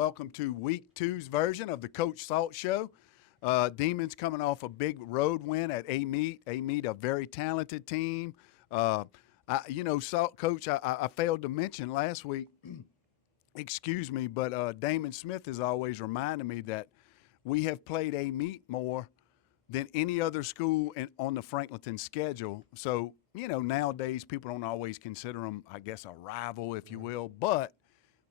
welcome to Week 2's version of the Coach Salt Show. Demons coming off a big road win at Amite. Amite, a very talented team. Salt Coach, I failed to mention last week, excuse me, but Damon Smith has always reminded me that we have played Amite more than any other school on the Franklinton schedule. So, nowadays people don't always consider them, I guess, a rival, if you will, but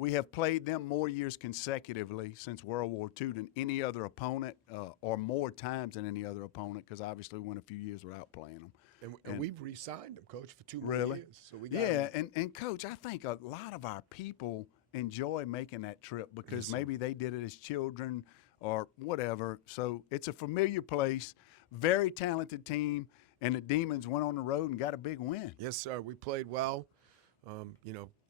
we have played them more years consecutively since World War II than any other opponent, or more times than any other opponent, because obviously we went a few years without playing them. And we've re-signed them, Coach, for 2 more really? years. So we got and Coach, I think a lot of our people enjoy making that trip because maybe they did it as children or whatever. So it's a familiar place, very talented team, and the Demons went on the road and got a big win. Yes, sir. We played well.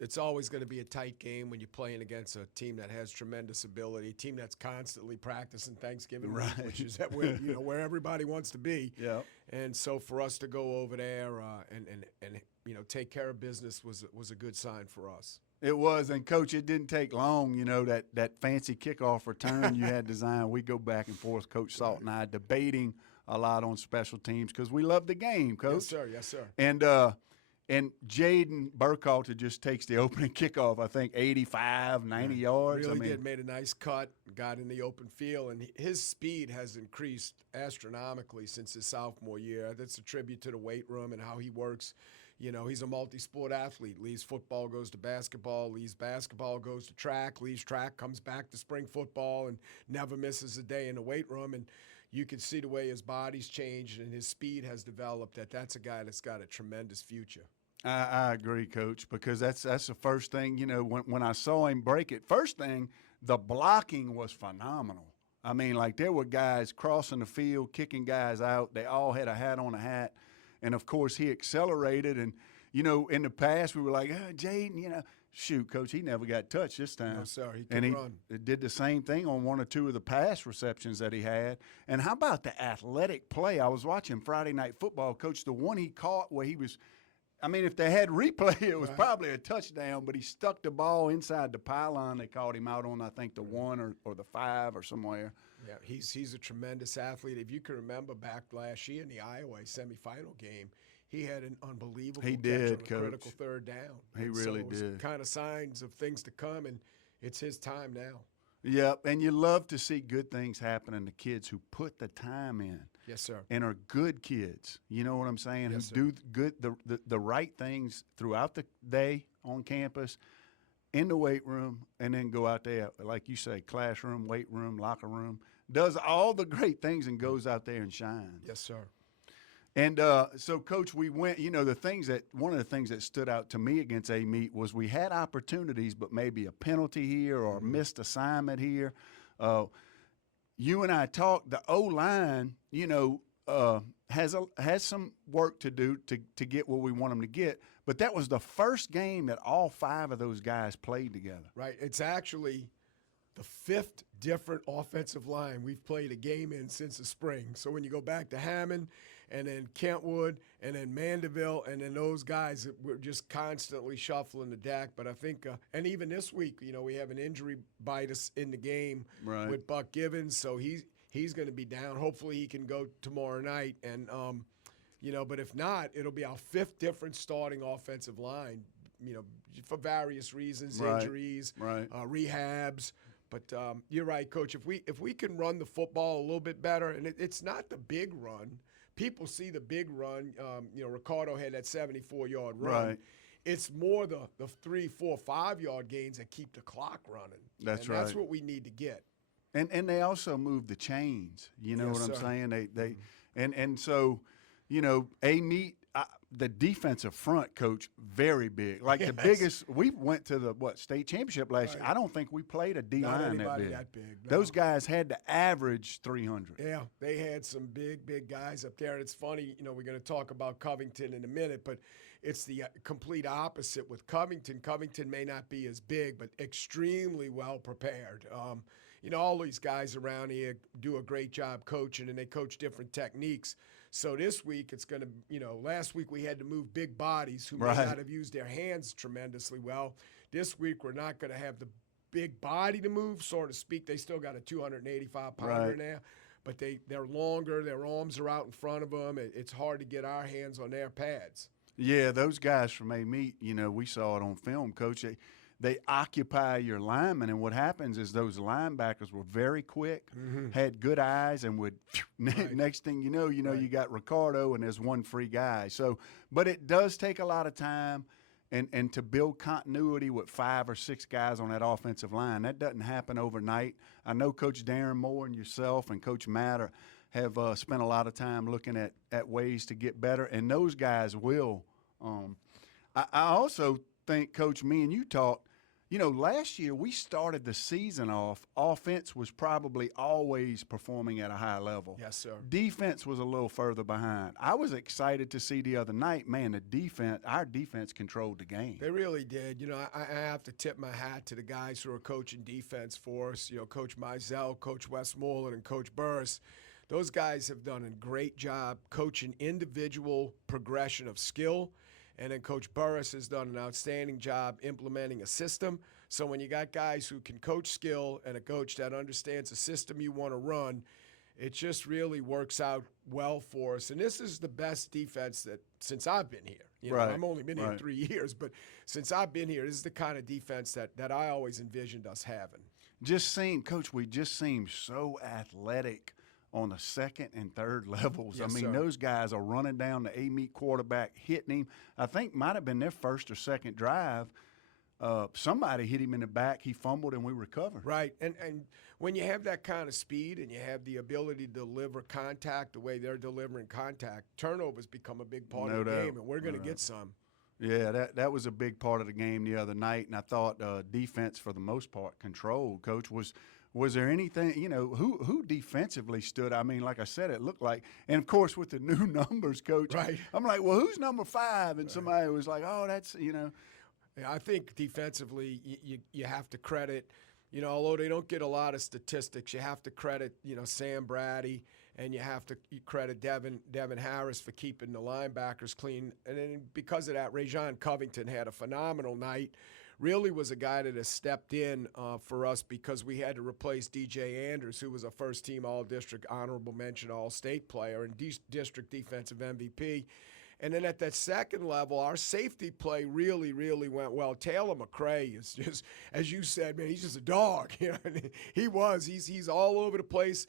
It's always going to be a tight game when you're playing against a team that has tremendous ability, a team that's constantly practicing Thanksgiving week, which is where everybody wants to be. Yeah. And so for us to go over there and take care of business was a good sign for us. It was, and Coach, it didn't take long, that fancy kickoff return you had designed. We go back and forth, Coach Salt and I, debating a lot on special teams because we love the game, Coach. Yes, sir. Yes, sir. And Jaden Burkhalter just takes the opening kickoff, I think, 85, 90 yards. Really did. Made a nice cut, got in the open field, and his speed has increased astronomically since his sophomore year. That's a tribute to the weight room and how he works. He's a multi-sport athlete. Leaves football, goes to basketball. Leaves basketball, goes to track. Leaves track, comes back to spring football, and never misses a day in the weight room. And you can see the way his body's changed and his speed has developed. That's a guy that's got a tremendous future. I agree, Coach, because that's the first thing, when I saw him break it. First thing, the blocking was phenomenal. There were guys crossing the field, kicking guys out. They all had a hat on a hat. And, of course, he accelerated. And, in the past we were like, Jaden, shoot, Coach, he never got touched this time. No, sir, he can run. He did the same thing on one or two of the pass receptions that he had. And how about the athletic play? I was watching Friday Night Football, Coach, the one he caught where he was – if they had replay, it was probably a touchdown, but he stuck the ball inside the pylon. They called him out on, I think, the 1 or the 5 or somewhere. Yeah, he's a tremendous athlete. If you can remember back last year in the Iowa semifinal game, he had an unbelievable catch on a critical third down. He really did. Kind of signs of things to come, and it's his time now. Yeah, and you love to see good things happen to kids who put the time in. Yes, sir. And are good kids. You know what I'm saying? Yes, who do good the right things throughout the day on campus, in the weight room, and then go out there, like you say, classroom, weight room, locker room, does all the great things and goes out there and shines. Yes, sir. And so, Coach, we went, one of the things that stood out to me against Amite was we had opportunities, but maybe a penalty here or a missed assignment here. You and I talked, the O-line, has some work to do to get what we want them to get. But that was the first game that all 5 of those guys played together. Right. It's actually the 5th different offensive line we've played a game in since the spring. So when you go back to Hammond and then Kentwood and then Mandeville and then those guys, we're just constantly shuffling the deck. But I think, and even this week, we have an injury bite us in the game with Buck Givens. So he's going to be down. Hopefully he can go tomorrow night. And, but if not, it'll be our 5th different starting offensive line, for various reasons, injuries, rehabs. But you're right, Coach. If we can run the football a little bit better, and it's not the big run. People see the big run. Ricardo had that 74-yard run. Right. It's more the 3, 4, 5-yard gains that keep the clock running. That's That's what we need to get. And they also move the chains. You know what I'm saying? And so, Amite, the defensive front, Coach, very big. Like the biggest. We went to the state championship last year. I don't think we played a D line that big. No. Those guys had to average 300. Yeah, they had some big guys up there. And it's funny, we're going to talk about Covington in a minute, but it's the complete opposite with Covington. Covington may not be as big, but extremely well prepared. All these guys around here do a great job coaching, and they coach different techniques. So this week it's going to, last week we had to move big bodies who may not have used their hands tremendously well. This week we're not going to have the big body to move, so to speak. They still got a 285-pounder in there, but they're longer. Their arms are out in front of them. It's hard to get our hands on their pads. Yeah, those guys from Amite, we saw it on film, Coach. They occupy your linemen, and what happens is those linebackers were very quick, had good eyes, and would next thing you know, you got Ricardo, and there's one free guy. So, but it does take a lot of time, and to build continuity with 5 or 6 guys on that offensive line, that doesn't happen overnight. I know Coach Darren Moore and yourself and Coach Matt have spent a lot of time looking at ways to get better, and those guys will. I also think, Coach, me and you talked, last year we started the season off, offense was probably always performing at a high level. Yes, sir. Defense was a little further behind. I was excited to see the other night, man, our defense controlled the game. They really did. I have to tip my hat to the guys who are coaching defense for us, Coach Mizell, Coach Westmoreland, and Coach Burris. Those guys have done a great job coaching individual progression of skill. And then Coach Burris has done an outstanding job implementing a system. So when you got guys who can coach skill and a coach that understands the system you want to run, it just really works out well for us. And this is the best defense that since I've been here. Right. I've only been here 3 years, but since I've been here, this is the kind of defense that I always envisioned us having. Coach, we just seem so athletic on the second and third levels. Yes, I mean, sir. those guys are running down the Amite quarterback, hitting him. I think might have been their first or second drive. Somebody hit him in the back. He fumbled, and we recovered. Right. And when you have that kind of speed and you have the ability to deliver contact the way they're delivering contact, turnovers become a big part of the game, and we're going to get some. Yeah, that was a big part of the game the other night, and I thought defense, for the most part, controlled. Coach, was there anything, who defensively stood? I mean, like I said, it looked like, and of course with the new numbers, Coach, right. I'm like, well, who's number 5? And somebody was like, oh, that's, Yeah, I think defensively you have to credit, although they don't get a lot of statistics, you have to credit, Sam Brady, and you have to credit Devin Harris for keeping the linebackers clean. And then because of that, Rajon Covington had a phenomenal night. Really was a guy that has stepped in for us because we had to replace DJ Andrews, who was a first-team All-District honorable mention All-State player and district defensive MVP. And then at that second level, our safety play really, really went well. Taylor McCray is just, as you said, man, he's just a dog. He's all over the place.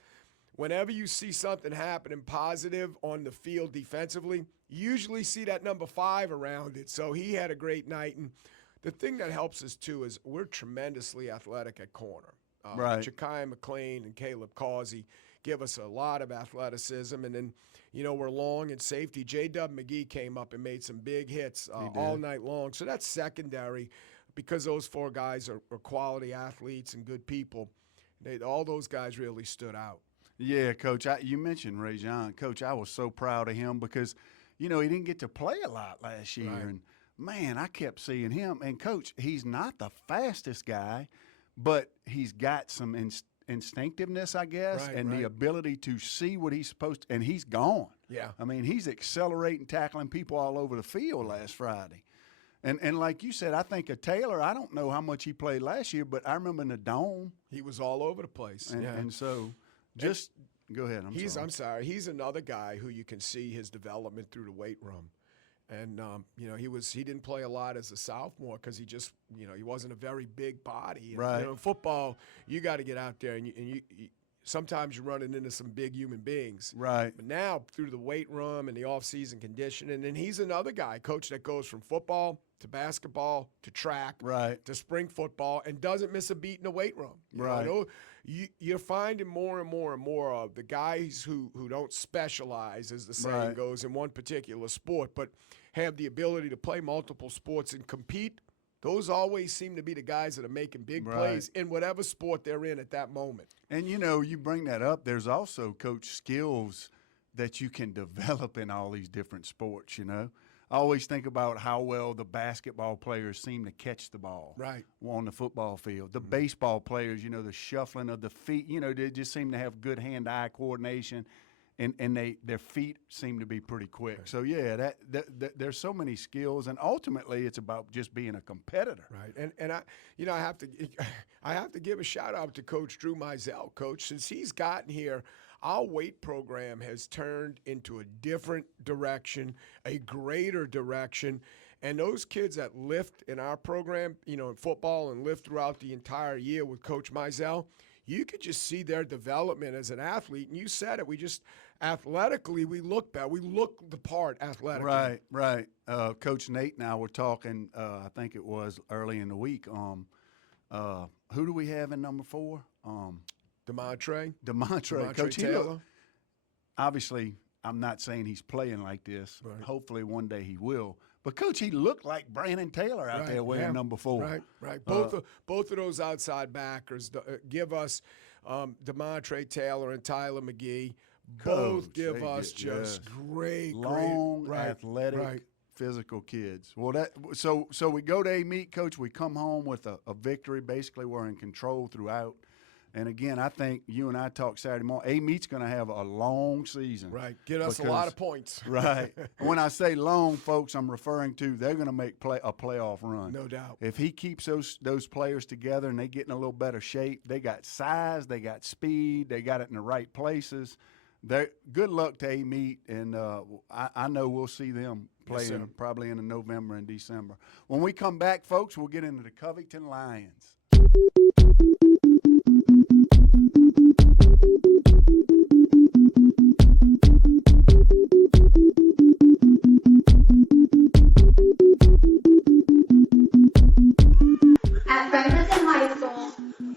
Whenever you see something happening positive on the field defensively, you usually see that number 5 around it. So he had a great night. And the thing that helps us, too, is we're tremendously athletic at corner. Right. Ja'Kai McLean and Caleb Causey give us a lot of athleticism. And then, we're long in safety. J.W. McGee came up and made some big hits all night long. So that's secondary because those 4 guys are quality athletes and good people. All those guys really stood out. Yeah, Coach, you mentioned Rajon. Coach, I was so proud of him because, he didn't get to play a lot last year. Right. And, man, I kept seeing him. And, Coach, he's not the fastest guy, but he's got some instinctiveness, I guess, and the ability to see what he's supposed to, and he's gone. Yeah. I mean, he's accelerating, tackling people all over the field last Friday. And like you said, I think of Taylor, I don't know how much he played last year, but I remember in the Dome. He was all over the place. And so just go ahead. I'm sorry. He's another guy who you can see his development through the weight room. And, he didn't play a lot as a sophomore because he just, he wasn't a very big body. And, right. In football, you got to get out there and you sometimes you're running into some big human beings. Right. But now through the weight room and the off-season conditioning, and he's another guy, coach, that goes from football to basketball to track to spring football and doesn't miss a beat in the weight room. You're finding more and more and more of the guys who don't specialize, as the saying goes, in one particular sport, but have the ability to play multiple sports and compete. Those always seem to be the guys that are making big plays in whatever sport they're in at that moment. And, you bring that up. There's also, Coach, skills that you can develop in all these different sports, I always think about how well the basketball players seem to catch the ball on the football field. The baseball players, the shuffling of the feet, they just seem to have good hand-eye coordination. and their feet seem to be pretty quick. So yeah, that there's so many skills, and ultimately it's about just being a competitor. Right, and I have to I have to give a shout out to Coach Drew Mizell, Coach. Since he's gotten here, our weight program has turned into a different direction, a greater direction. And those kids that lift in our program, in football and lift throughout the entire year with Coach Mizell, you could just see their development as an athlete. And you said it. We just athletically, we look better. We look the part athletically. Right. Coach Nate and I were talking, I think it was early in the week. Who do we have in number 4? Demontre Coach Taylor. Obviously, I'm not saying he's playing like this. Right. Hopefully one day he will. But, Coach, he looked like Brandon Taylor out there wearing number 4. Right. Both of those outside backers give us Demontre Taylor and Tyler McGee. Both give us just great, long, athletic, physical kids. Well, so we go to Amite, Coach. We come home with a victory. Basically, we're in control throughout. And again, I think you and I talked Saturday morning. Amite's going to have a long season. Right. Get us a lot of points. Right. When I say long, folks, I'm referring to they're going to make a playoff run. No doubt. If he keeps those players together and they get in a little better shape, they got size, they got speed, they got it in the right places. Good luck to Amite, and I know we'll see them playing probably in November and December. When we come back, folks, we'll get into the Covington Lions. At Covington High School,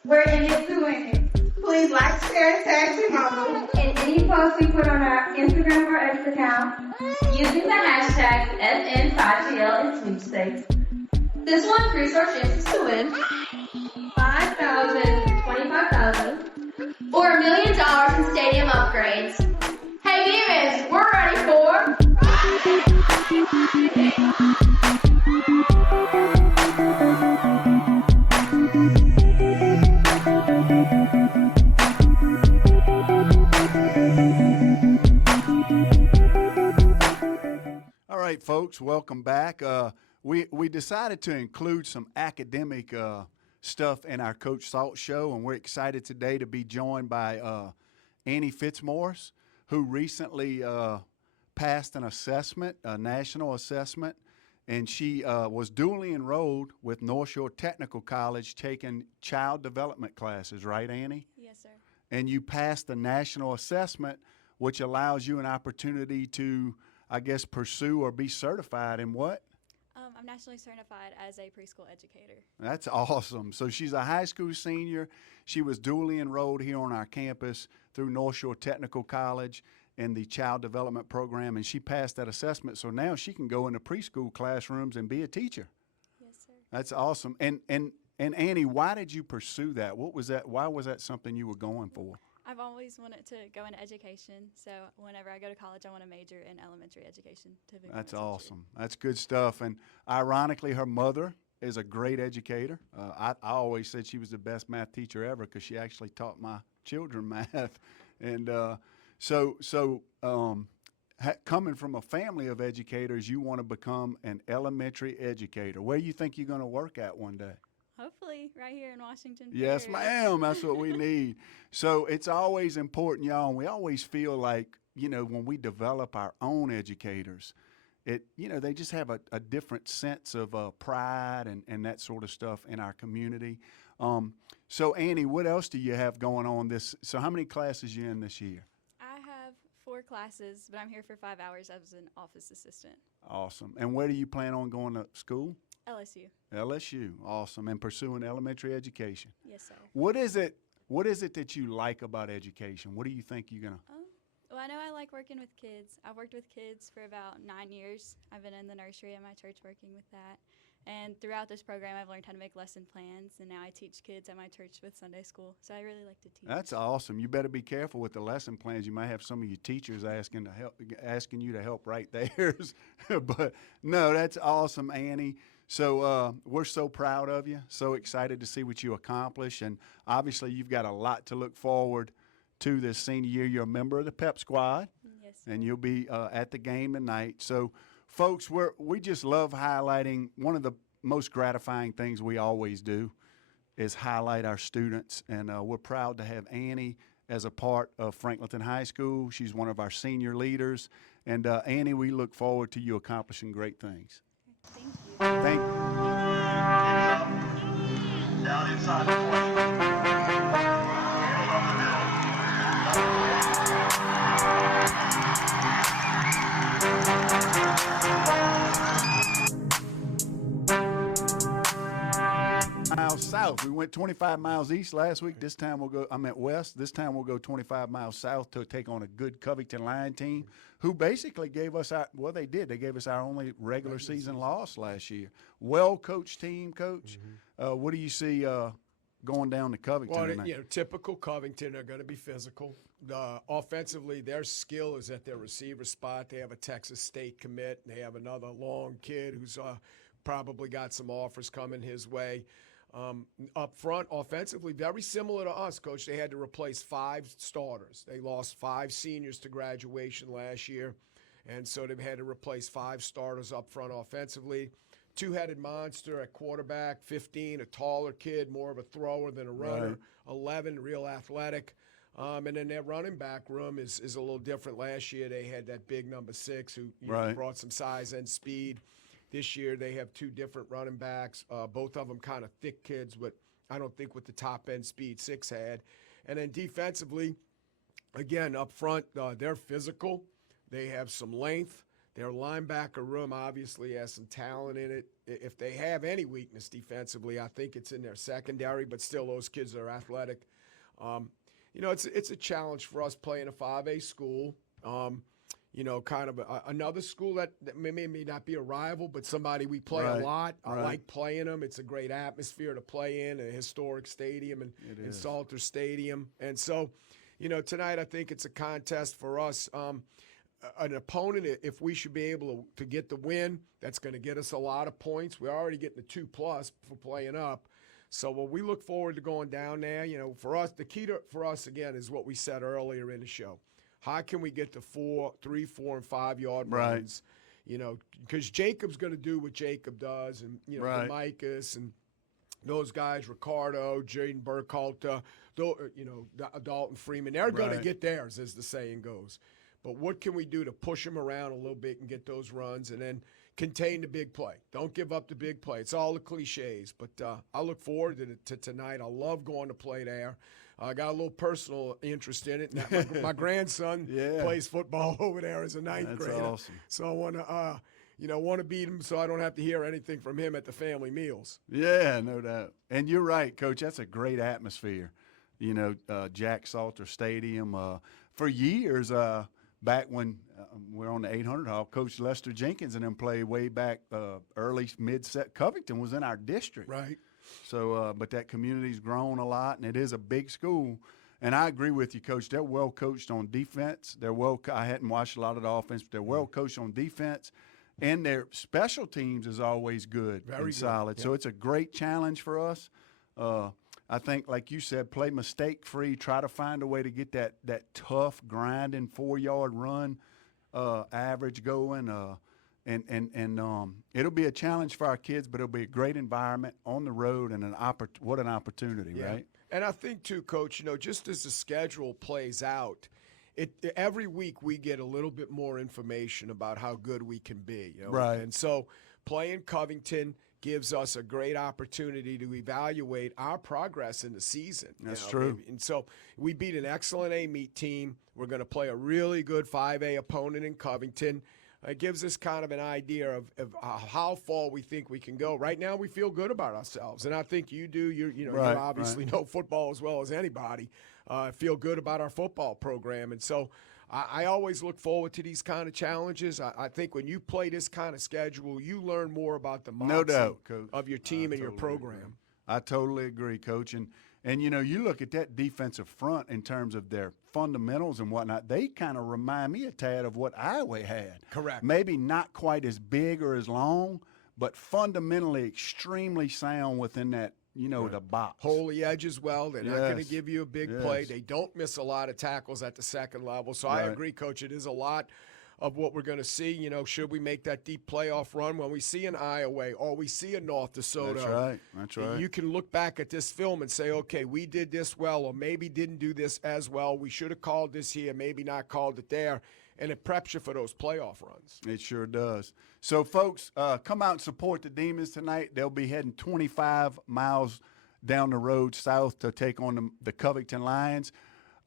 we're in it to win it. Please like, share, tag, and follow. And any posts we put on our Instagram or X account using the hashtag SN5TL and sweepstakes. This one increases our chances to win $5,000, $25,000, or $1 million in stadium upgrades. Hey Demons, we're ready for All right, folks, welcome back. We decided to include some academic stuff in our Coach Salt Show, and we're excited today to be joined by Annie Fitzmaurice, who recently passed an assessment, a national assessment, and she was dually enrolled with North Shore Technical College taking child development classes, right, Annie? Yes, sir. And you passed the national assessment, which allows you an opportunity to, I guess, pursue or be certified in what? I'm nationally certified as a preschool educator. That's awesome. So she's a high school senior. She was dually enrolled here on our campus through North Shore Technical College in the child development program, and she passed that assessment. So now she can go into preschool classrooms and be a teacher. Yes, sir. That's awesome. And Annie, why did you pursue that? What was that? Why was that something you were going for? I've always wanted to go into education, so whenever I go to college, I want to major in elementary education. That's awesome. That's good stuff. And ironically, her mother is a great educator. I always said she was the best math teacher ever because she actually taught my children math. And coming from a family of educators, you want to become an elementary educator. Where do you think you're going to work at one day? Hopefully right here in Washington. Yes, ma'am. That's what we need. So it's always important, y'all, and we always feel like, when we develop our own educators, they just have a different sense of pride and that sort of stuff in our community. So, Annie, what else do you have going on this? So how many classes you in this year? I have 4 classes, but I'm here for 5 hours as an office assistant. Awesome. And where do you plan on going to school? LSU. LSU. Awesome. And pursuing elementary education. Yes, sir. What is it that you like about education? What do you think you're going to? Well, I know I like working with kids. I've worked with kids for about 9 years. I've been in the nursery at my church working with that. And throughout this program, I've learned how to make lesson plans, and now I teach kids at my church with Sunday school. So I really like to teach. That's awesome. You better be careful with the lesson plans. You might have some of your teachers asking you to help write theirs. But no, that's awesome, Annie. So we're so proud of you, so excited to see what you accomplish, and obviously you've got a lot to look forward E02 this senior year. You're a member of the pep squad, Yes. and you'll be at the game tonight. So, folks, we just love highlighting. One of the most gratifying things we always do is highlight our students, and we're proud to have Annie as a part of Franklinton High School. She's one of our senior leaders. And Annie, we look forward to you accomplishing great things. Thank you. Thank Down inside the 20. Miles south. We went 25 miles east last week. This time we'll go, west. This time we'll go 25 miles south to take on a good Covington Lion team who basically gave us they gave us our only regular season loss last year. Well-coached team, Coach. What do you see going down to Covington tonight? Typical Covington are going to be physical. Offensively, their skill is at their receiver spot. They have a Texas State commit. They have another long kid who's probably got some offers coming his way. Up front, offensively, very similar to us, Coach. They had to replace 5 starters. They lost 5 seniors to graduation last year, and so they've had to replace 5 starters up front offensively. Two-headed monster at quarterback, 15, a taller kid, more of a thrower than a runner, 11, real athletic. And then their running back room is a little different. Last year they had that big number 6 who brought some size and speed. This year they have 2 different running backs, both of them kind of thick kids, but I don't think with the top-end speed 6 had. And then defensively, again, up front, they're physical. They have some length. Their linebacker room obviously has some talent in it. If they have any weakness defensively, I think it's in their secondary, but still those kids are athletic. It's a challenge for us playing a 5A school. Kind of another school that may not be a rival, but somebody we play a lot. I like playing them. It's a great atmosphere to play in, a historic stadium in Salter Stadium. And so, tonight I think it's a contest for us. An opponent, if we should be able to get the win, that's going to get us a lot of points. We're already getting the 2+ for playing up. So we look forward to going down there. For us, the key for us, again, is what we said earlier in the show. How can we get to 3, 4, and 5 yard runs? Because Jacob's going to do what Jacob does, and Demicus and those guys, Ricardo, Jaden Burkhalter, Dalton Freeman, they're going to get theirs, as the saying goes. But what can we do to push them around a little bit and get those runs, and then contain the big play? Don't give up the big play. It's all the cliches, but I look forward to tonight. I love going to play there. I got a little personal interest in it. My grandson plays football over there as a ninth grader. That's awesome. So I want to beat him so I don't have to hear anything from him at the family meals. Yeah, no doubt. And you're right, Coach. That's a great atmosphere. Jack Salter Stadium. For years, back when we're on the 800 Hall, Coach Lester Jenkins and them played way back early, mid-set. Covington was in our district. Right. So, but that community's grown a lot, and it is a big school. And I agree with you, Coach. They're well coached on defense. I hadn't watched a lot of the offense, but they're well coached on defense. And their special teams is always good and solid. Yep. So it's a great challenge for us. I think, like you said, play mistake-free. Try to find a way to get that tough, grinding 4-yard run average going. And it'll be a challenge for our kids, but it'll be a great environment on the road, and what an opportunity, right? And I think too, Coach, just as the schedule plays out, every week we get a little bit more information about how good we can be. Right. And so playing Covington gives us a great opportunity to evaluate our progress in the season. That's true. And so we beat an excellent Amite team. We're going to play a really good 5A opponent in Covington. It gives us kind of an idea of how far we think we can go. Right now, we feel good about ourselves, and I think you do. You obviously know football as well as anybody. Feel good about our football program, and so I always look forward to these kind of challenges. I think when you play this kind of schedule, you learn more about the mindset of your team and your program. I totally agree, Coach. And you look at that defensive front in terms of their fundamentals and whatnot, they kind of remind me a tad of what Iowa had. Correct. Maybe not quite as big or as long, but fundamentally extremely sound within the box. Hold the edge as well. They're not going to Yes. give you a big play. Yes. They don't miss a lot of tackles at the second level. So I Right. agree, Coach. It is a lot of what we're going to see. Should we make that deep playoff run when we see an Iowa or we see a North DeSoto? That's right. That's right. You can look back at this film and say, okay, we did this well, or maybe didn't do this as well. We should have called this here, maybe not called it there. And it preps you for those playoff runs. It sure does. So, folks, come out and support the Demons tonight. They'll be heading 25 miles down the road south to take on the Covington Lions.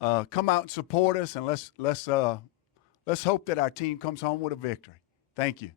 Come out and support us, and let's hope that our team comes home with a victory. Thank you.